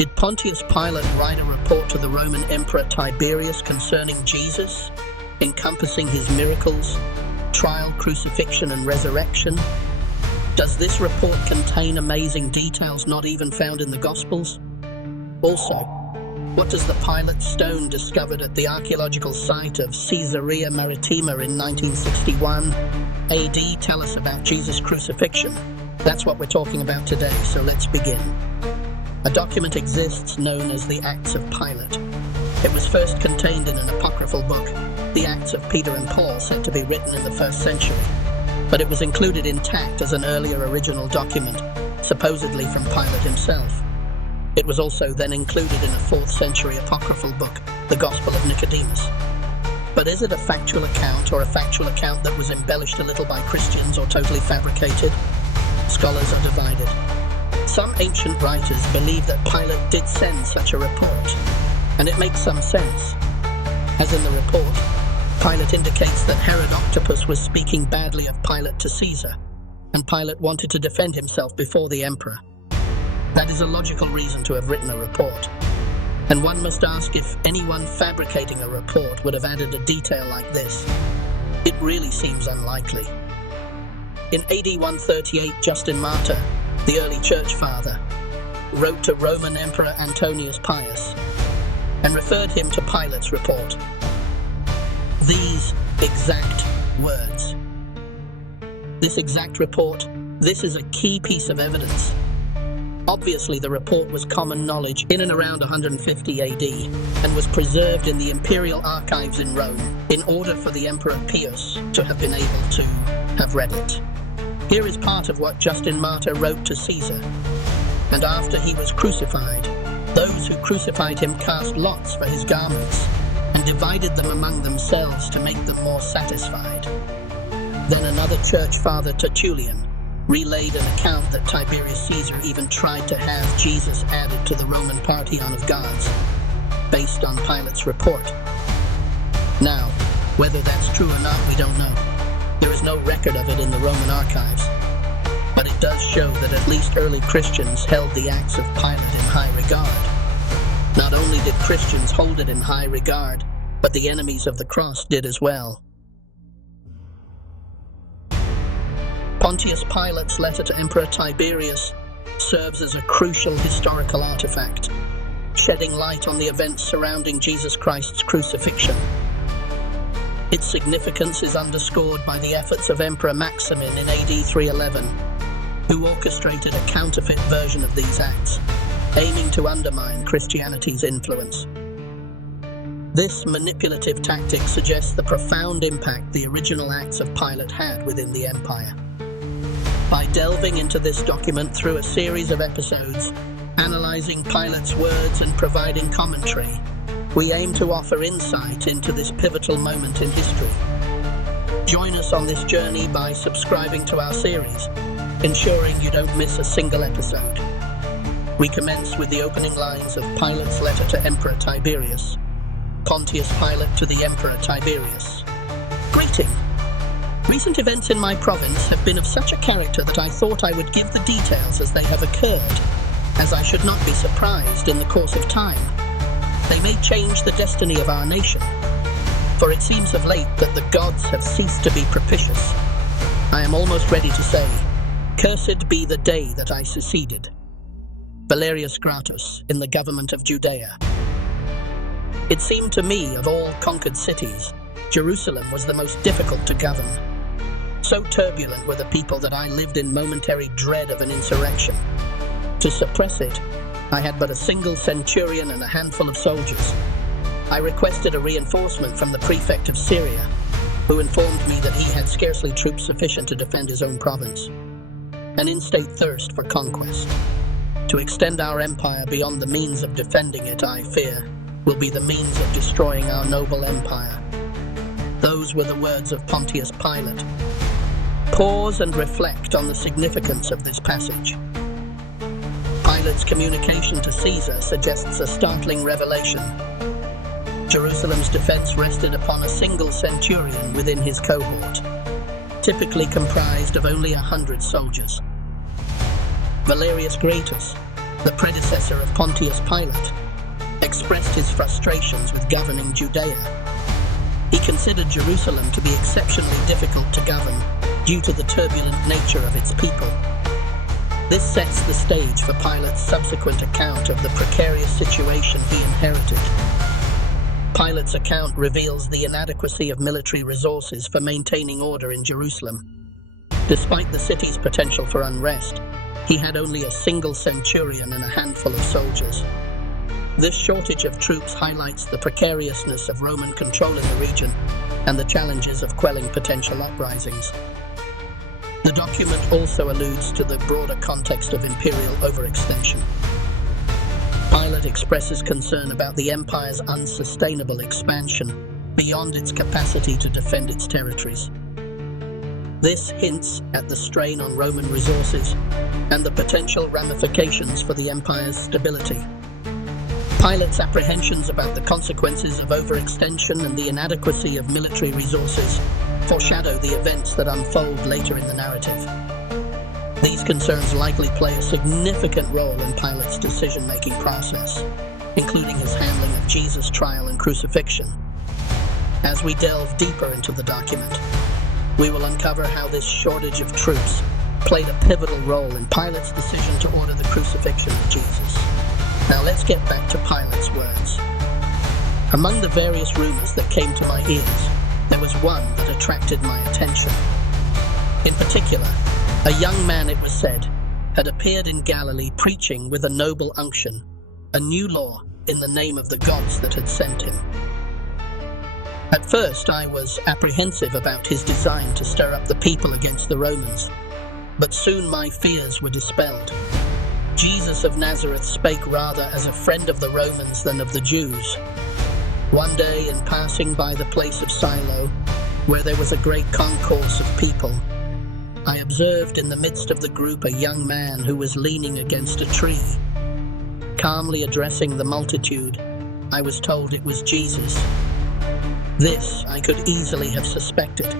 Did Pontius Pilate write a report to the Roman Emperor Tiberius concerning Jesus, encompassing his miracles, trial, crucifixion, and resurrection? Does this report contain amazing details not even found in the Gospels? Also, what does the Pilate stone discovered at the archaeological site of Caesarea Maritima in 1961 AD tell us about Jesus' crucifixion? That's what we're talking about today, so let's begin. A document exists known as the Acts of Pilate. It was first contained in an apocryphal book, the Acts of Peter and Paul, said to be written in the 1st century. But it was included intact as an earlier original document, supposedly from Pilate himself. It was also then included in a 4th century apocryphal book, the Gospel of Nicodemus. But is it a factual account, or a factual account that was embellished a little by Christians, or totally fabricated? Scholars are divided. Some ancient writers believe that Pilate did send such a report, and it makes some sense. As in the report, Pilate indicates that Herod Octopus was speaking badly of Pilate to Caesar, and Pilate wanted to defend himself before the emperor. That is a logical reason to have written a report. And one must ask if anyone fabricating a report would have added a detail like this. It really seems unlikely. In AD 138, Justin Martyr, the early church father, wrote to Roman Emperor Antonius Pius and referred him to Pilate's report. These exact words. This exact report, this is a key piece of evidence. Obviously, the report was common knowledge in and around 150 AD and was preserved in the imperial archives in Rome in order for the Emperor Pius to have been able to have read it. Here is part of what Justin Martyr wrote to Caesar. And after he was crucified, those who crucified him cast lots for his garments and divided them among themselves to make them more satisfied. Then another church father, Tertullian, relayed an account that Tiberius Caesar even tried to have Jesus added to the Roman pantheon of gods, based on Pilate's report. Now, whether that's true or not, we don't know. There is no record of it in the Roman archives, but it does show that at least early Christians held the Acts of Pilate in high regard. Not only did Christians hold it in high regard, but the enemies of the cross did as well. Pontius Pilate's letter to Emperor Tiberius serves as a crucial historical artifact, shedding light on the events surrounding Jesus Christ's crucifixion. Its significance is underscored by the efforts of Emperor Maximin in AD 311, who orchestrated a counterfeit version of these acts, aiming to undermine Christianity's influence. This manipulative tactic suggests the profound impact the original Acts of Pilate had within the empire. By delving into this document through a series of episodes, analyzing Pilate's words and providing commentary, we aim to offer insight into this pivotal moment in history. Join us on this journey by subscribing to our series, ensuring you don't miss a single episode. We commence with the opening lines of Pilate's letter to Emperor Tiberius. Pontius Pilate to the Emperor Tiberius. Greeting. Recent events in my province have been of such a character that I thought I would give the details as they have occurred, as I should not be surprised in the course of time. They may change the destiny of our nation, for it seems of late that the gods have ceased to be propitious. I am almost ready to say, cursed be the day that I seceded. Valerius Gratus, in the government of Judea. It seemed to me, of all conquered cities, Jerusalem was the most difficult to govern. So turbulent were the people that I lived in momentary dread of an insurrection. To suppress it, I had but a single centurion and a handful of soldiers. I requested a reinforcement from the prefect of Syria, who informed me that he had scarcely troops sufficient to defend his own province. An in-state thirst for conquest. To extend our empire beyond the means of defending it, I fear, will be the means of destroying our noble empire. Those were the words of Pontius Pilate. Pause and reflect on the significance of this passage. Pilate's communication to Caesar suggests a startling revelation. Jerusalem's defense rested upon a single centurion within his cohort, typically comprised of only 100 soldiers. Valerius Gratus, the predecessor of Pontius Pilate, expressed his frustrations with governing Judea. He considered Jerusalem to be exceptionally difficult to govern due to the turbulent nature of its people. This sets the stage for Pilate's subsequent account of the precarious situation he inherited. Pilate's account reveals the inadequacy of military resources for maintaining order in Jerusalem. Despite the city's potential for unrest, he had only a single centurion and a handful of soldiers. This shortage of troops highlights the precariousness of Roman control in the region and the challenges of quelling potential uprisings. The document also alludes to the broader context of imperial overextension. Pilate expresses concern about the empire's unsustainable expansion beyond its capacity to defend its territories. This hints at the strain on Roman resources and the potential ramifications for the empire's stability. Pilate's apprehensions about the consequences of overextension and the inadequacy of military resources foreshadow the events that unfold later in the narrative. These concerns likely play a significant role in Pilate's decision-making process, including his handling of Jesus' trial and crucifixion. As we delve deeper into the document, we will uncover how this shortage of troops played a pivotal role in Pilate's decision to order the crucifixion of Jesus. Now let's get back to Pilate's words. Among the various rumors that came to my ears, there was one that attracted my attention. In particular, a young man, it was said, had appeared in Galilee preaching with a noble unction, a new law in the name of the gods that had sent him. At first, I was apprehensive about his design to stir up the people against the Romans, but soon my fears were dispelled. Jesus of Nazareth spake rather as a friend of the Romans than of the Jews. One day, in passing by the place of Silo, where there was a great concourse of people, I observed in the midst of the group a young man who was leaning against a tree. Calmly addressing the multitude, I was told it was Jesus. This I could easily have suspected.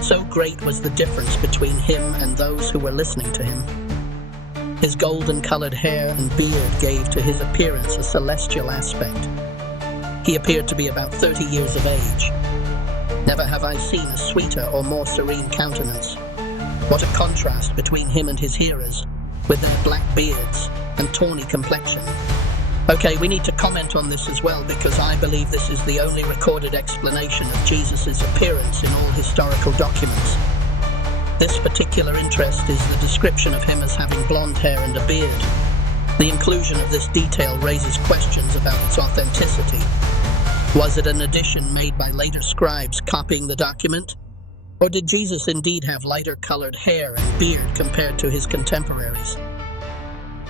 So great was the difference between him and those who were listening to him. His golden-colored hair and beard gave to his appearance a celestial aspect. He appeared to be about 30 years of age. Never have I seen a sweeter or more serene countenance. What a contrast between him and his hearers, with their black beards and tawny complexion. Okay, we need to comment on this as well, because I believe this is the only recorded explanation of Jesus' appearance in all historical documents. This particular interest is the description of him as having blonde hair and a beard. The inclusion of this detail raises questions about its authenticity. Was it an addition made by later scribes copying the document? Or did Jesus indeed have lighter-colored hair and beard compared to his contemporaries?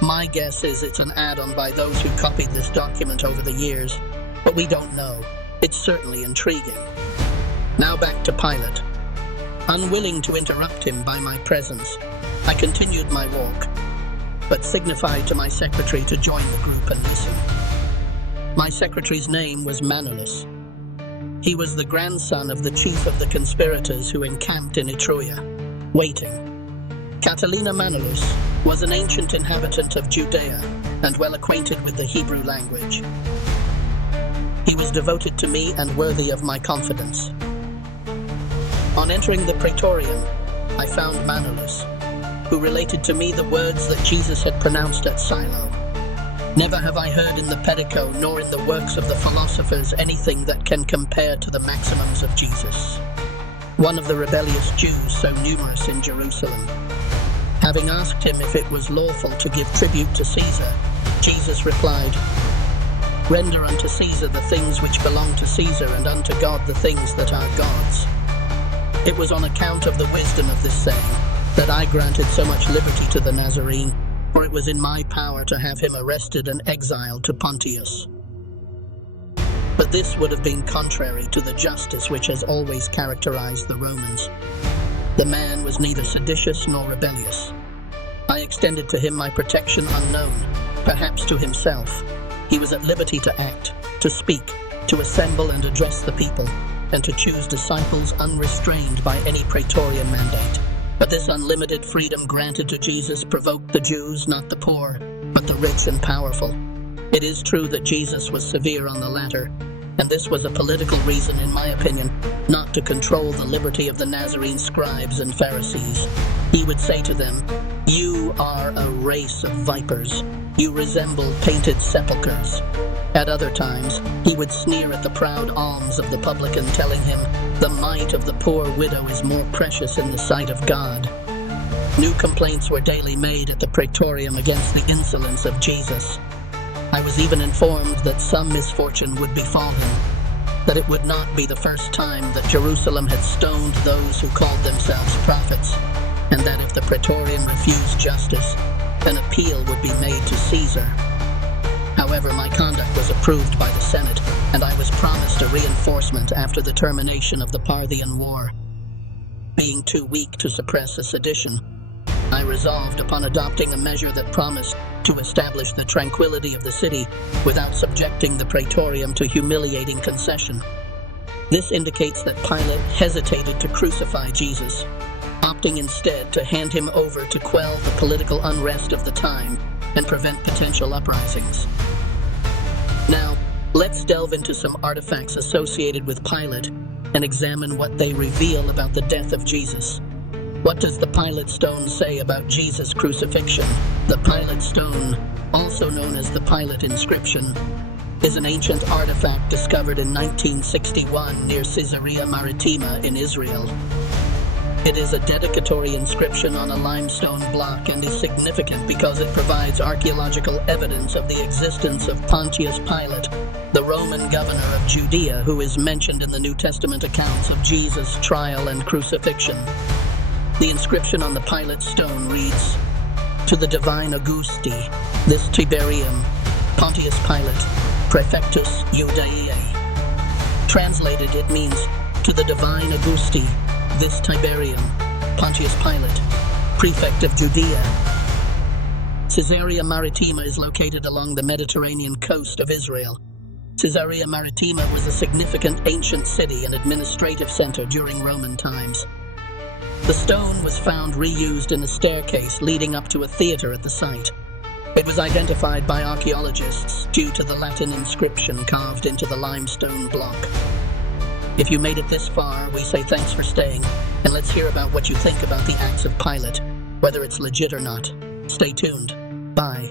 My guess is it's an add-on by those who copied this document over the years, but we don't know. It's certainly intriguing. Now back to Pilate. Unwilling to interrupt him by my presence, I continued my walk, but signified to my secretary to join the group and listen. My secretary's name was Manulus. He was the grandson of the chief of the conspirators who encamped in Etruria, waiting. Catalina Manulus was an ancient inhabitant of Judea and well acquainted with the Hebrew language. He was devoted to me and worthy of my confidence. On entering the praetorium, I found Manulus, who related to me the words that Jesus had pronounced at Silo. Never have I heard in the Pedico nor in the works of the philosophers anything that can compare to the maxims of Jesus, one of the rebellious Jews so numerous in Jerusalem. Having asked him if it was lawful to give tribute to Caesar, Jesus replied, "Render unto Caesar the things which belong to Caesar, and unto God the things that are God's." It was on account of the wisdom of this saying that I granted so much liberty to the Nazarene, for it was in my power to have him arrested and exiled to Pontius. But this would have been contrary to the justice which has always characterized the Romans. The man was neither seditious nor rebellious. I extended to him my protection unknown, perhaps to himself. He was at liberty to act, to speak, to assemble and address the people, and to choose disciples unrestrained by any praetorian mandate. But this unlimited freedom granted to Jesus provoked the Jews, not the poor, but the rich and powerful. It is true that Jesus was severe on the latter, and this was a political reason, in my opinion, not to control the liberty of the Nazarene scribes and Pharisees. He would say to them, "You are a race of vipers. You resemble painted sepulchres." At other times, he would sneer at the proud alms of the publican, telling him, "The mite of the poor widow is more precious in the sight of God." New complaints were daily made at the praetorium against the insolence of Jesus. I was even informed that some misfortune would befall him, that it would not be the first time that Jerusalem had stoned those who called themselves prophets, and that if the praetorian refused justice, an appeal would be made to Caesar. However, my conduct was approved by the Senate, and I was promised a reinforcement after the termination of the Parthian War. Being too weak to suppress a sedition, I resolved upon adopting a measure that promised to establish the tranquility of the city without subjecting the praetorium to humiliating concession. This indicates that Pilate hesitated to crucify Jesus, opting instead to hand him over to quell the political unrest of the time and prevent potential uprisings. Now, let's delve into some artifacts associated with Pilate and examine what they reveal about the death of Jesus. What does the Pilate stone say about Jesus' crucifixion? The Pilate stone, also known as the Pilate inscription, is an ancient artifact discovered in 1961 near Caesarea Maritima in Israel. It is a dedicatory inscription on a limestone block and is significant because it provides archaeological evidence of the existence of Pontius Pilate, the Roman governor of Judea, who is mentioned in the New Testament accounts of Jesus' trial and crucifixion. The inscription on the Pilate stone reads, "To the divine Augusti, this Tiberium, Pontius Pilate, Prefectus Iudaeae." Translated, it means, "To the divine Augusti, this Tiberium, Pontius Pilate, Prefect of Judea." Caesarea Maritima is located along the Mediterranean coast of Israel. Caesarea Maritima was a significant ancient city and administrative center during Roman times. The stone was found reused in a staircase leading up to a theater at the site. It was identified by archaeologists due to the Latin inscription carved into the limestone block. If you made it this far, we say thanks for staying, and let's hear about what you think about the acts of Pilate, whether it's legit or not. Stay tuned. Bye.